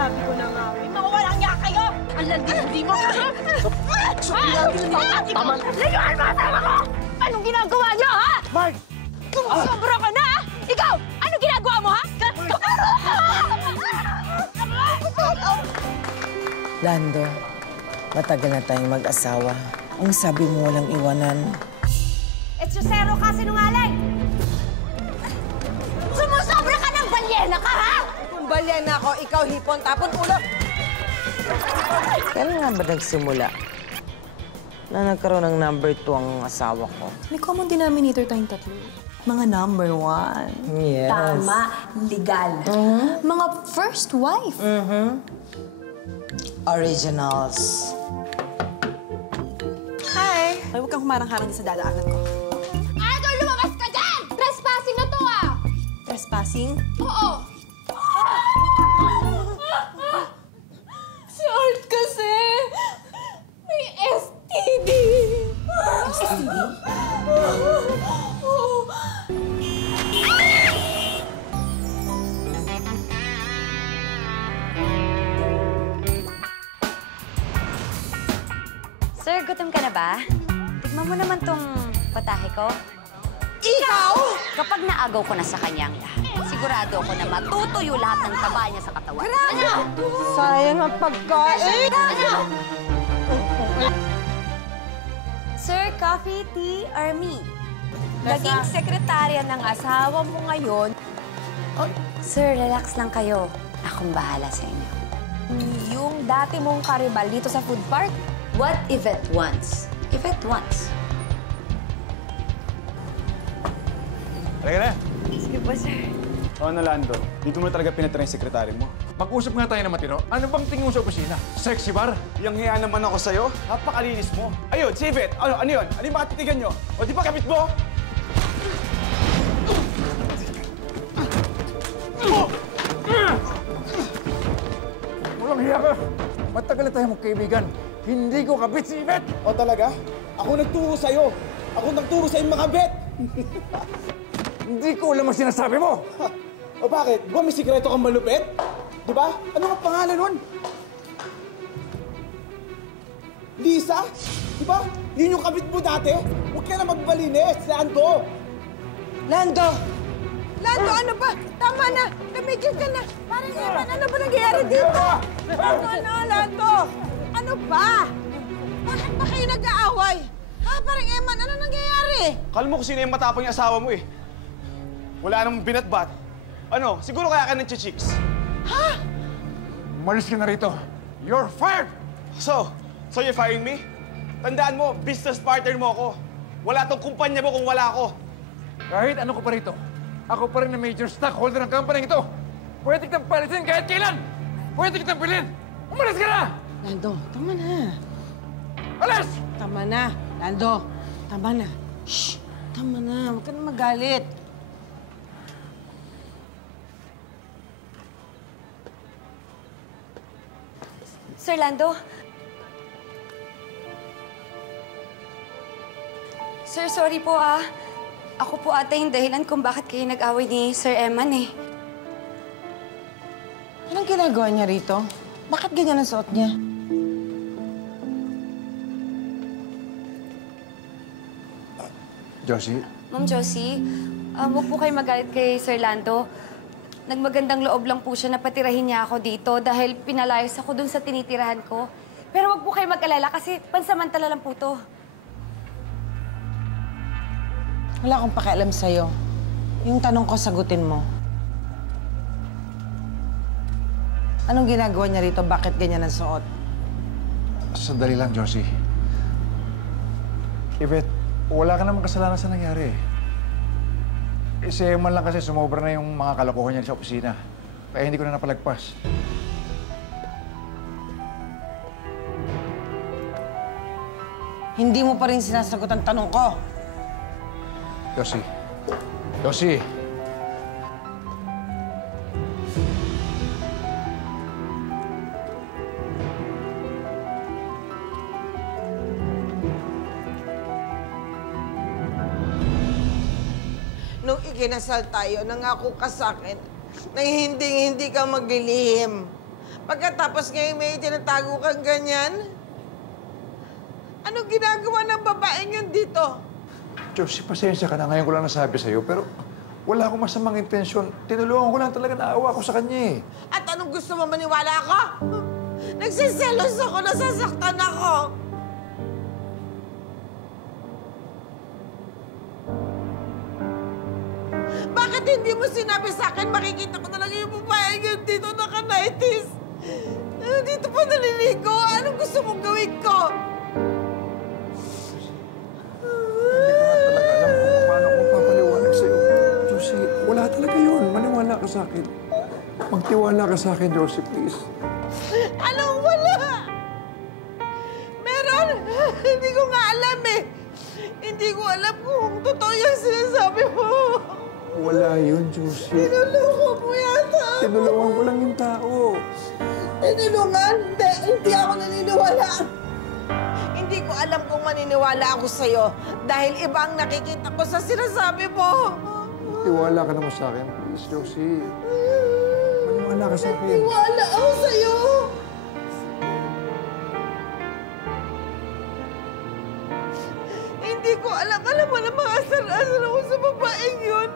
Sabi ko na nga, mga walang niya kayo! Ang landi mo! Tama na! Layuan mo asawa ko! Anong ginagawa niyo, ha? Mark! Sobra ka na, ha? Ikaw! Anong ginagawa mo, ha? Lando, matagal na tayong mag-asawa. Ang sabi mo walang iwanan. Etsyosero ka, sinungaling! Sumusobra ka ng balyena ka, ha? Kung balyena ako, ikaw hipon, tapon ulo. Kailan nga ba nagsimula na nagkaroon ng number 2 ang asawa ko? May common denominator tayong tatlo. Mga number 1. Yes. Tama, legal. Mga first wife. Originals. Hi! Ay, huwag kang humarang-harang sa dadaanan ko. Idol, lumabas ka dyan! Trespassing na to, ah! Trespassing? Oo! Si Art kasi may STD. STD? Sir, gutom ka na ba? Tignan mo naman tong patahe ko. Ikaw? Kapag naagaw ko na sa kanyang lahat, sigurado ako na matutuyo lahat ng taba niya sa katawan. Ano? Sayang ang pagkain. Sir, coffee, tea, or me? Naging sekretarya ng asawa mo ngayon. Oh, sir, relax lang kayo. Akong bahala sa inyo. Yung dati mong karibal dito sa food park, what if it once? If it once. Halika na. Sige po, sir. Ano, Lando? Dito mo na talaga pinatira yung sekretary mo. Mag-usap nga tayo na matino. Ano bang tingin mo sa opisina? Sexy bar? Yung hiya naman ako sa'yo. Napakalinis mo. Ayun, si Yvette. Ano yun? Ano yung matitigan nyo? O di ba kapit mo? Walang hiya ka. Matagal na tayo magkaibigan. Hindi ko kabit si Yvette. O talaga? Ako nagturo sa'yo. Ako nagturo sa'yo makabit. Hindi ko alam ang sinasabi mo. Ha? O bakit? Di ba may sikreto kang malupit? Di ba? Ano ang pangalan nun? Lisa? Di ba? Yun yung kabit mo dati? Huwag ka na magbalinis, Lando! Lando! Lando, ano ba? Tama na! Tumigil ka na! Parang Eman, ano ba nangyayari dito? Ano, Lando? Ano ba? Bakit ba kayo nag-aaway? Ha? Parang Eman, ano nangyayari? Kala mo kung sino yung matapang yung asawa mo eh. Wala namang binatbat. Ano? Siguro kaya ka nag-chicks. Ha? Umalis ka na rito. You're fired! So you're firing me? Tandaan mo, business partner mo ako. Wala tong kumpanya mo kung wala ako. Kahit ano ko pa rito, ako pa rin na major stockholder ng company ito. Pwede kitang palisin kahit kailan. Pwede kitang bilhin. Umalis ka na! Lando, tama na. Alis! Tama na. Lando, tama na. Shh! Tama na. Huwag ka na magalit. Sir Lando? Sir, sorry po ah. Ako po ata yung dahilan kung bakit kayo nag-away ni Sir Eman eh. Anong ginagawa niya rito? Bakit ganyan ang suot niya? Josie? Ma'am Josie, huwag po kayo magalit kay Sir Lando. Nagmagandang loob lang po siya na patirahin niya ako dito dahil pinalayas ako dun sa tinitirahan ko. Pero huwag po kayo mag-alala kasi pansamantala lang po to. Wala akong pakialam sa'yo. Yung tanong ko, sagutin mo. Anong ginagawa niya rito? Bakit ganyan ang suot? Sandali lang, Josie. Yvette, wala ka namang kasalanan sa nangyari. Si Eman lang kasi sumobra na yung mga kalokohan niya sa opisina. Kaya hindi ko na napalagpas. Hindi mo pa rin sinasagot ang tanong ko. Josie. Josie! Nung ikinasal tayo, nangako ka sa akin na hindi ka maglilihim. Pagkatapos ngayon may tinatago kang ganyan? Anong ginagawa ng babaeng yun dito? Josie, pasensya ka na. Ngayon ko lang nasabi sa'yo, pero wala akong masamang intensyon. Tinulungan ko lang talaga, naawa ko sa kanya eh. At anong gusto mo, maniwala ako? Nagsiselos ako, nasasaktan ako. Bakit hindi mo sinabi sa akin, makikita ko talaga yung babaeng yun dito naka-nighties? Dito pa naliligo, anong gusto mong gawin ko? Hindi ko nga talaga alam kung paano ko papaliwanag sa'yo. Josie, wala talaga yun. Maniwala ka sa akin. Magtiwala ka sa akin, Josie, please. Anong wala? Meron? Hindi ko nga alam eh. Hindi ko alam kung totoo yung sinasabi mo. Wala yun, Josie. Tinulungan mo yata. Tinulungan ko lang yung tao. Tinulungan? Hindi ako naniniwala. Hindi ko alam kung maniniwala ako sa'yo dahil iba ang nakikita ko sa sinasabi mo. Tiwala ka naman sa akin, please, Josie. Maniwala ka sa akin. Wala ako sa'yo. Hindi ko alam. Alam mo na mga asar-asar ako sa babaeng yun.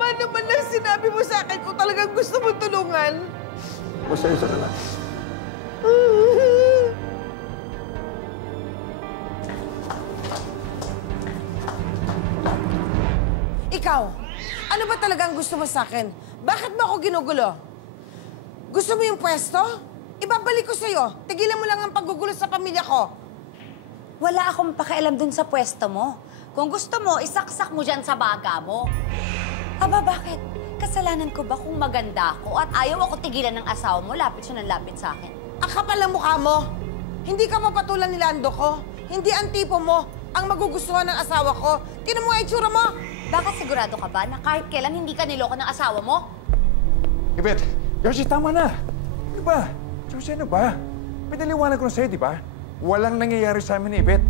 Paano man lang sinabi mo sa akin kung talagang gusto mo tulungan? Pasensya ka na. Ikaw, ano ba talagang gusto mo sa akin? Bakit mo ako ginugulo? Gusto mo yung pwesto? Ibabalik ko sa'yo. Tigilan mo lang ang paggugulo sa pamilya ko. Wala akong pakialam dun sa pwesto mo. Kung gusto mo, isaksak mo dyan sa baga mo. Aba, bakit? Kasalanan ko ba kung maganda ako at ayaw ako tigilan ng asawa mo, lapit siya ng lapit sa akin? Ang kapal ng mukha mo. Hindi ka mapatulan ni Lando ko. Hindi ang tipo mo ang magugustuhan ng asawa ko. Tinan mo nga itsura mo. Bakit sigurado ka ba na kahit kailan hindi ka niloko ng asawa mo? Ibet, Josie, tama na. Ano ba? Josie, ano ba? Pinaliwanag ko na sa'yo, di ba? Walang nangyayari sa amin ni Ibet.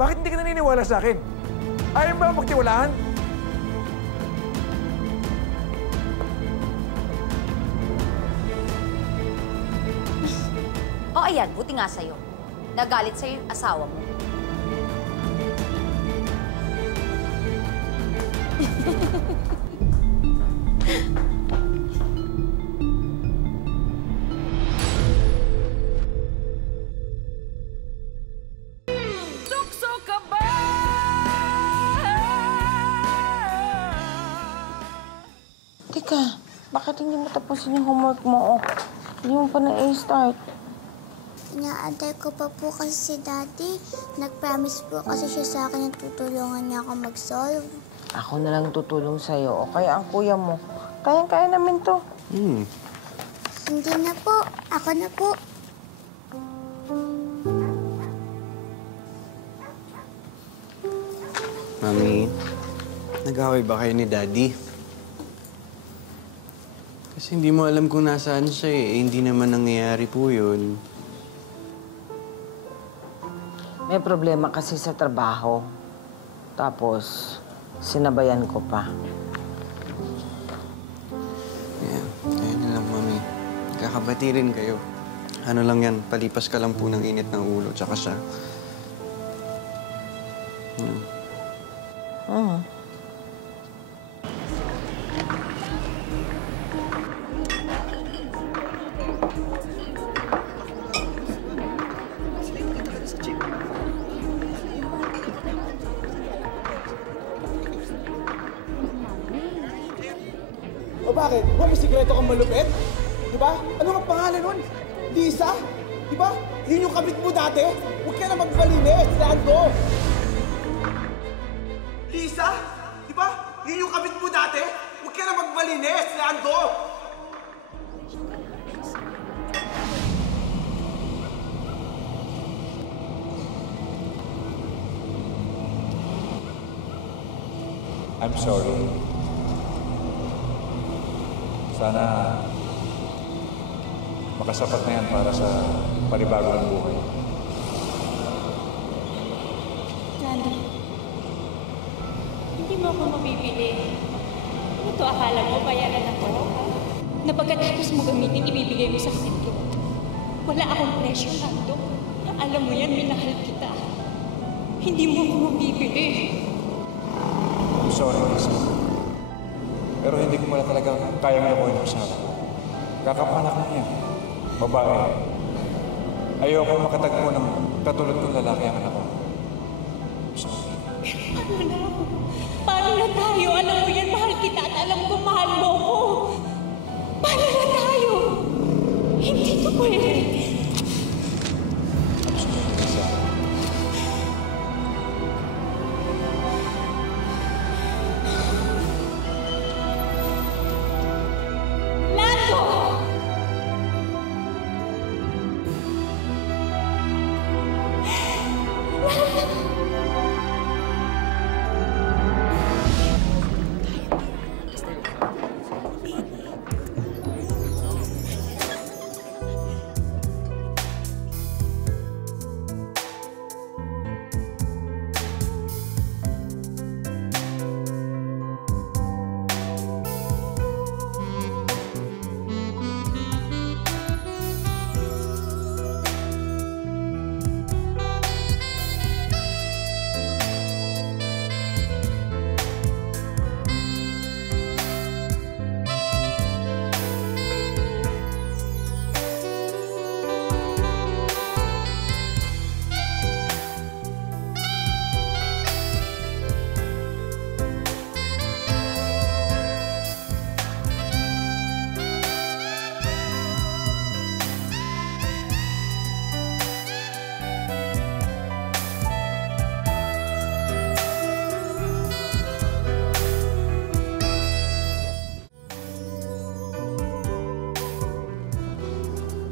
Bakit hindi ka naniniwala sa akin? Ayaw ba magtiwalaan? O ayan, buti nga sa'yo. Nagalit sa'yo yung asawa mo. Tukso ka ba? Teka, bakit hindi mo tapusin yung homework mo? Hindi mo pa na-start. Inaantay ko pa po kasi si Daddy. Nag-promise po kasi siya sa akin na tutulungan niya ako mag-solve. Ako na lang tutulong sa'yo o kaya ang kuya mo. Kayang-kaya namin to. Hindi na po. Ako na po. Mami, nag-away ba kayo ni Daddy? Kasi hindi mo alam kung nasaan siya eh. Hindi naman nangyayari po yun. May problema kasi sa trabaho. Tapos, sinabayan ko pa. Yeah, kaya na lang, Mami. Kakabati rin kayo. Ano lang yan, palipas ka lang po ng init ng ulo, tsaka siya. O bakit? Ba may sikreto kang malupit? Di ba? Ano ang pangalan nun? Lisa? Di ba? Yun yung kabit mo dati? Huwag ka na magbalinis, Lando! Lisa? Di ba? Yun yung kabit mo dati? Huwag ka na magbalinis, Lando! I'm sorry. Sana makasapat na yan para sa panibago ng buhay. Lando, hindi mo ako mabibili. Ano to, akala mo bayaran ako? Ha? Na pagkatapos mo gamitin, ibibigay mo sa akin to. Wala akong presyo, Lando. Alam mo yan, minahal kita. Hindi mo ako mabibili. I'm sorry, Lisa. Pero hindi ko muna talaga kayang lakuin ang asawa ko. Kakapanak na niya. Babae. Ayoko makatagpo ng katulad kong lalaki ang anak ko. I'm sorry. Paano na ako? Paano na tayo? Alam mo yan, mahal kita at alam ko mahal mo ko. Paano na tayo? Hindi to pwede. I'm sorry, Lisa. Lando!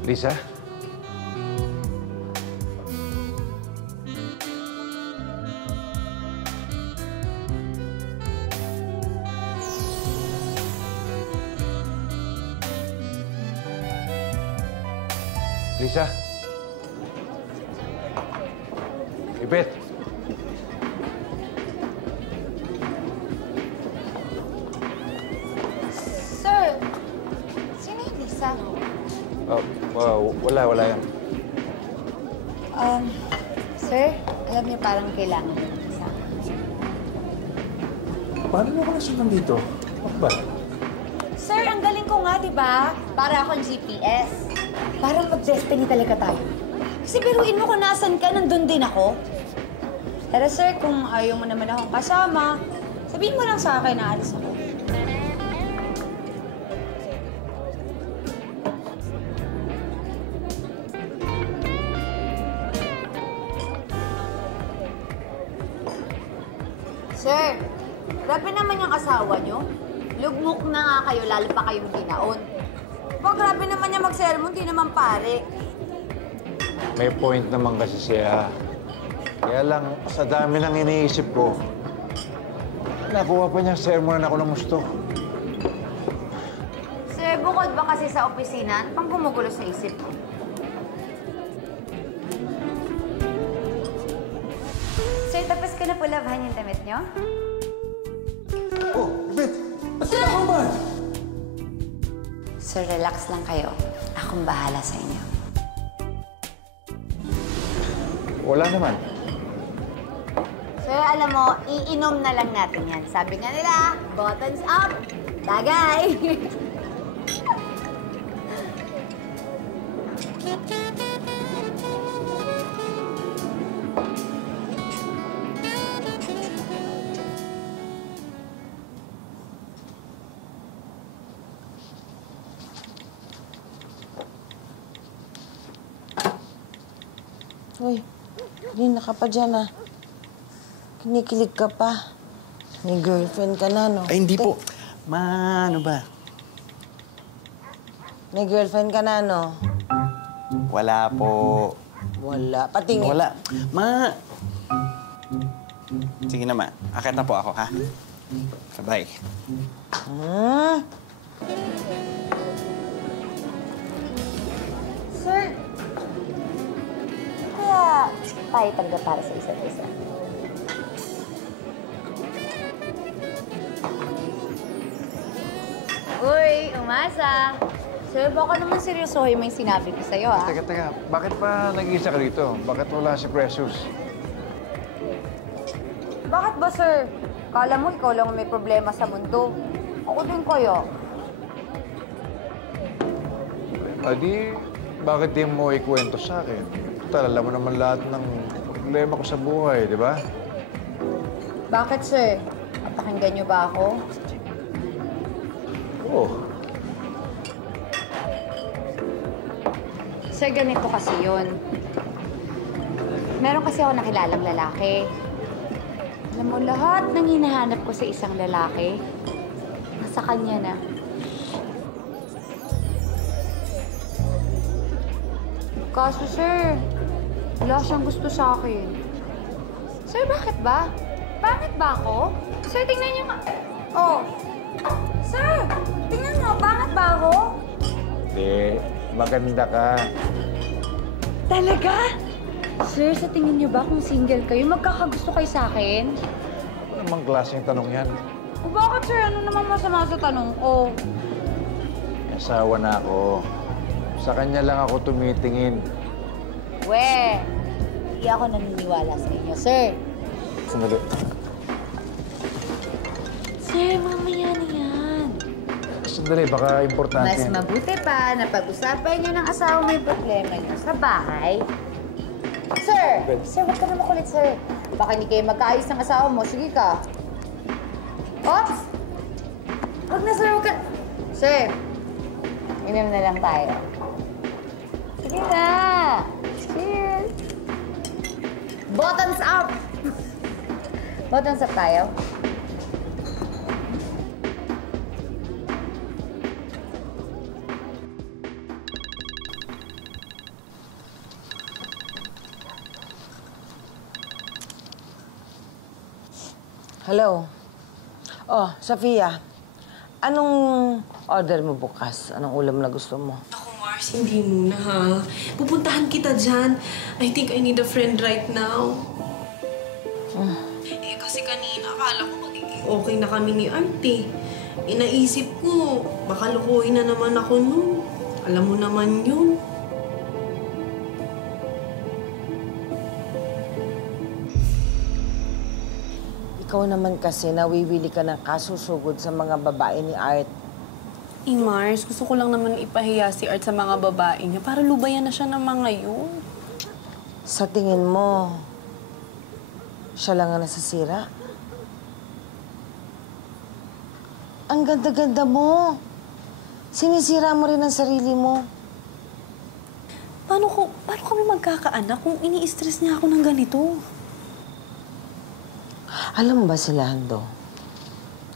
Lisa? Lisa? Ibet? Sir, sino yung Lisa? Wala yan. Sir, alam niyo parang kailangan ng Lisa. Paano mo ka nasundan dito? Bakit ba? Sir, ang galing ko nga, di ba? Para akong GPS. Parang mag-destiny talaga tayo. Kasi biruin mo kung nasan ka, nandun din ako. Pero sir, kung ayaw mo naman akong kasama, sabihin mo lang sa akin na alis ako. Sir, grabe naman yung asawa niyo. Lugmok na nga kayo, lalo pa kayong ginaon. Pag grabe naman niya mag-sermon, di naman pare. May point naman kasi siya. Kaya lang, sa dami ng iniisip ko, nakuha pa niya sermonan ako ng gusto. Sir, bukod ba kasi sa opisina, ano pang gumugulo sa isip mo? Sir, tapos ko na po labhan yung damit niyo? Oh, Ibet! Ba't ka ako ba? Sir, relax lang kayo. Akong bahala sa inyo. Wala naman. Sir, alam mo, iinom na lang natin yan. Sabi nga nila, bottoms up, bagay. Uy, kanina ka pa dyan, ah. Kinikilig ka pa. May girlfriend ka na, no? Ay, hindi po. Ano ba? May girlfriend ka na, no? Wala po. Wala. Patingin. Wala. Sige na, akit na po ako, ha? Sabay. Sir, kaya tayo talaga para sa isa't isa. Uy, umasa! Sir, baka naman seryosohin mo yung sinabi ko sa'yo, ah. Teka. Bakit pa nag-iisa ka dito? Bakit wala si Precious? Bakit ba, sir? Kala mo ikaw lang ang may problema sa mundo. Ako din kayo. Adi, bakit di mo ikwento sa akin? Total, alam mo naman lahat ng problema ko sa buhay, di ba? Bakit, sir? Napakinggan niyo ba ako? Oo. Sir, ganito kasi yun. Meron kasi ako nakilalang lalaki. Alam mo, lahat ng hinahanap ko sa isang lalaki, nasa kanya na. Kaso, sir, wala siyang gusto sa akin. Sir, bakit ba? Pangit ba ako? Sir, tingnan niyo nga. Oh. Sir, tingnan mo, pangit ba ako? Hindi, maganda ka. Talaga? Sir, sa tingin niyo ba kung single kayo, magkakagusto kayo sa akin? Ano namang klaseng tanong yan? O bakit, sir? Ano namang masama sa tanong ko? May asawa na ako. Sa kanya lang ako tumitingin. We, hindi ako naniniwala sa inyo, sir. Sandali. Sir, mamaya na yan. Sandali, baka importante. Mas mabuti pa na pag-usapan niyo ng asawa mo yung problema niyo sa bahay. Sir! Sir, huwag ka na makulit, sir. Baka hindi kayo magkaayos ng asawa mo. Sige ka. Oops! Huwag na, sir. Huwag ka... Sir, inom na lang tayo. Sige na! Cheers! Bottoms up! Bottoms up tayo. Hello? Oh, Sofia. Anong order mo bukas? Anong ulam na gusto mo? Ako, Mars, hindi muna, ha? Pupuntahan kita dyan. I think I need a friend right now. Eh, kasi kanina, akala ko magiging okay na kami ni Arte. Eh, naisip ko, baka lukuhin na naman ako nun. Alam mo naman yun. Ikaw naman kasi nawiwili ka ng kasusugod sa mga babae ni Art. Eh, Mars, gusto ko lang naman ipahiya si Art sa mga babae niya para lubayan na siya ng mga yun. Sa tingin mo, siya lang ang nasasira? Ang ganda-ganda mo. Sinisira mo rin ang sarili mo. Paano kami magkakaanak kung ini-stress niya ako ng ganito? Alam mo ba si Lando?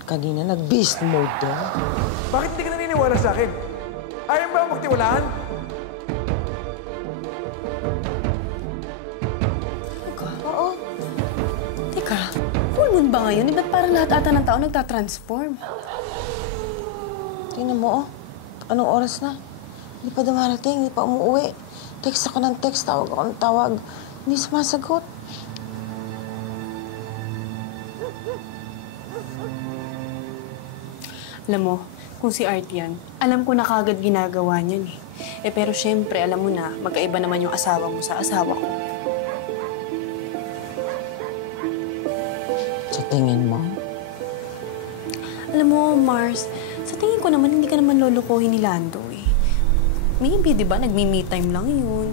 Kanina nag-beast mode doon. Bakit hindi ka naniniwala sa akin? Ayaw ba magtiwalaan? Oo. Teka, full moon ba ngayon? Ba't parang lahat ata ng tao nagtatransform? Tingnan mo, oh. Anong oras na? Hindi pa dumarating, hindi pa umuwi. Text ako ng text, tawag ako ng tawag. Hindi sumasagot. Alam mo, kung si Art yan, alam ko na kagad ginagawa niyan eh. Eh pero syempre, alam mo na, magkaiba naman yung asawa mo sa asawa ko. Sa tingin mo? Alam mo, Mars, sa tingin ko naman, hindi ka naman lulukohin ni Lando eh. Maybe, di ba, nagmi-me time lang yun.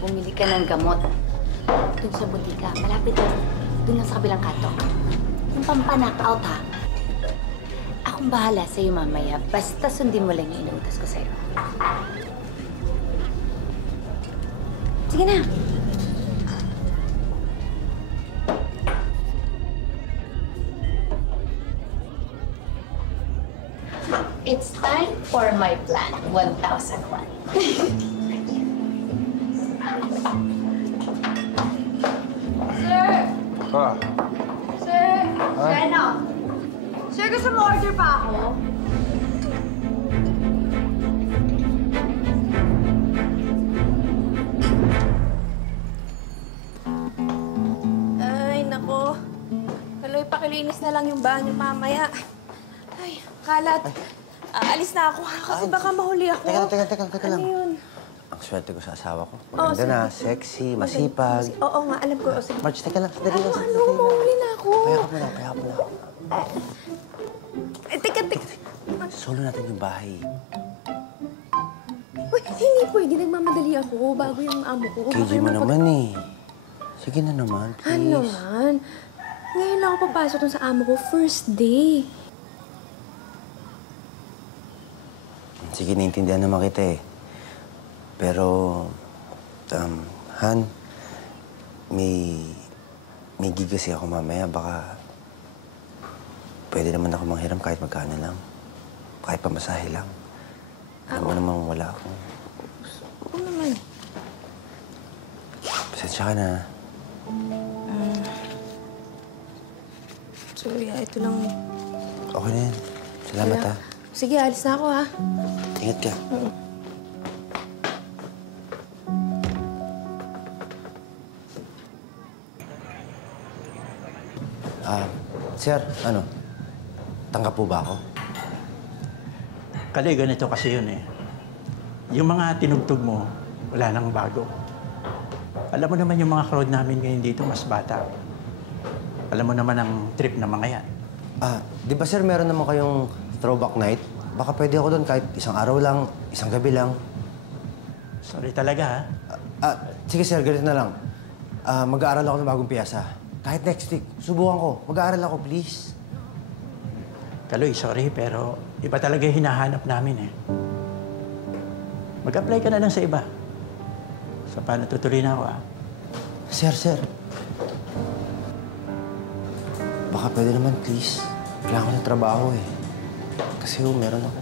Bumili ka ng gamot. Doon sa butika. Malapit doon. Doon lang sa kabilang kanto. Yung pampanak out, ha? Akong bahala sa'yo mamaya. Basta sundin mo lang yung inuutas ko sa'yo. Sige na. It's time for my plan. 1,001. Sir! Ah, Sir! Sir, ano? Sir, gusto mo order pa ako? Ay, nako. Kaloy, pakilinis na lang yung bahan niyo mamaya. Ay, kalat. Aalis na ako ha, kasi baka mahuli ako. Teka lang. Ano yun? Ang swerte ko sa asawa ko. Maganda na, sexy, masipag. Oo nga, alam ko. Sige. Marge, teka lang. Dali lang. Ano? Mahuli na ako. Kaya ko na. Teka. Solo natin yung bahay. Uy, hindi pwede. Nagmamadali ako bago yung amo ko. KJ mo naman eh. Sige na naman, please. Ano naman? Ngayon lang ako papasok dun sa amo ko. First day. Sige, naiintindihan naman kita eh. Pero, Han, may gig kasi ako mamaya. Baka pwede naman ako manghiram kahit magkano lang. Kahit pamasahe lang. Alam mo namang wala ako. Oo naman. Pasensya ka na. Sorry, ito lang. Okay na yan. Salamat ha. Sige, alis na ako ha. Ingat ka. Sir, tanggap po ba ako? Kali, ganito kasi yun eh. Yung mga tinugtog mo, wala nang bago. Alam mo naman yung mga crowd namin ngayon dito, mas bata. Alam mo naman ang trip ng mga yan. Di ba sir, meron naman kayong throwback night? Baka pwede ako doon kahit isang araw lang, isang gabi lang. Sorry talaga, ha? Sige sir, ganito na lang. Mag-aaral ako ng bagong piyesa. Kahit next week, subukan ko. Mag-aaral ako, please. Kaloy, sorry, pero iba talaga yung hinahanap namin eh. Mag-apply ka na lang sa iba. So, paano tutuloy na ako, ha? Sir. Baka pwede naman, please. Kailangan ko ng trabaho eh. Kasi meron ako.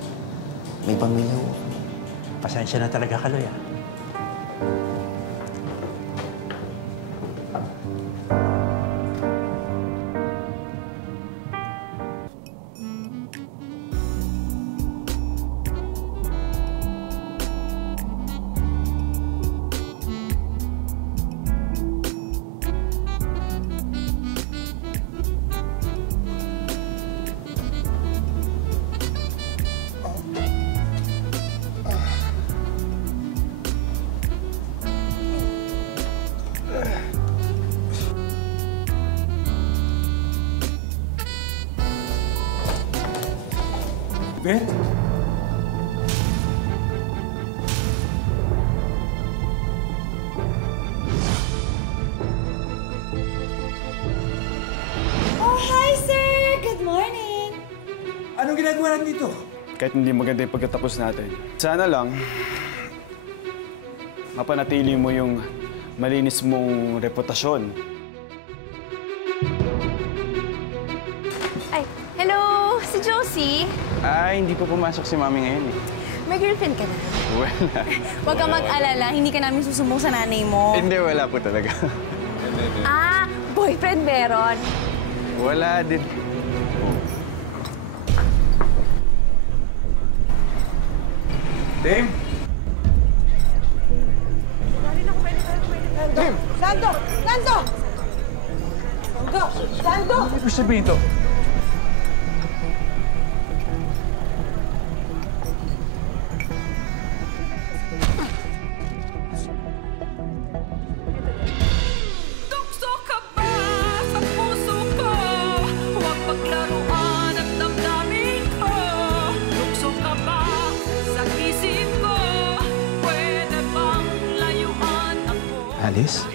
May pamilya ko. Pasensya na talaga, Kaloy, ha? Beth? Oh, hi, sir! Good morning! Anong ginagawa natin dito? Kahit hindi maganda yung pagkatapos natin. Sana lang, mapanatili mo yung malinis mong reputasyon. Ay, hello! Si Josie? Hindi pa pumasok si Mami ngayon eh. May girlfriend ka na? Wala. Huwag kang mag-alala, hindi ka namin susumbong sa nanay mo. Hindi, wala po talaga. Boyfriend meron? Wala din. Dame? Dame! Lando! Ano ibig sabihin to? Tukso ka ba sa puso ko? Huwag paglaruan ang damdamin ko. Tukso ka ba sa isip ko? Pwede bang layuan ako? Alice?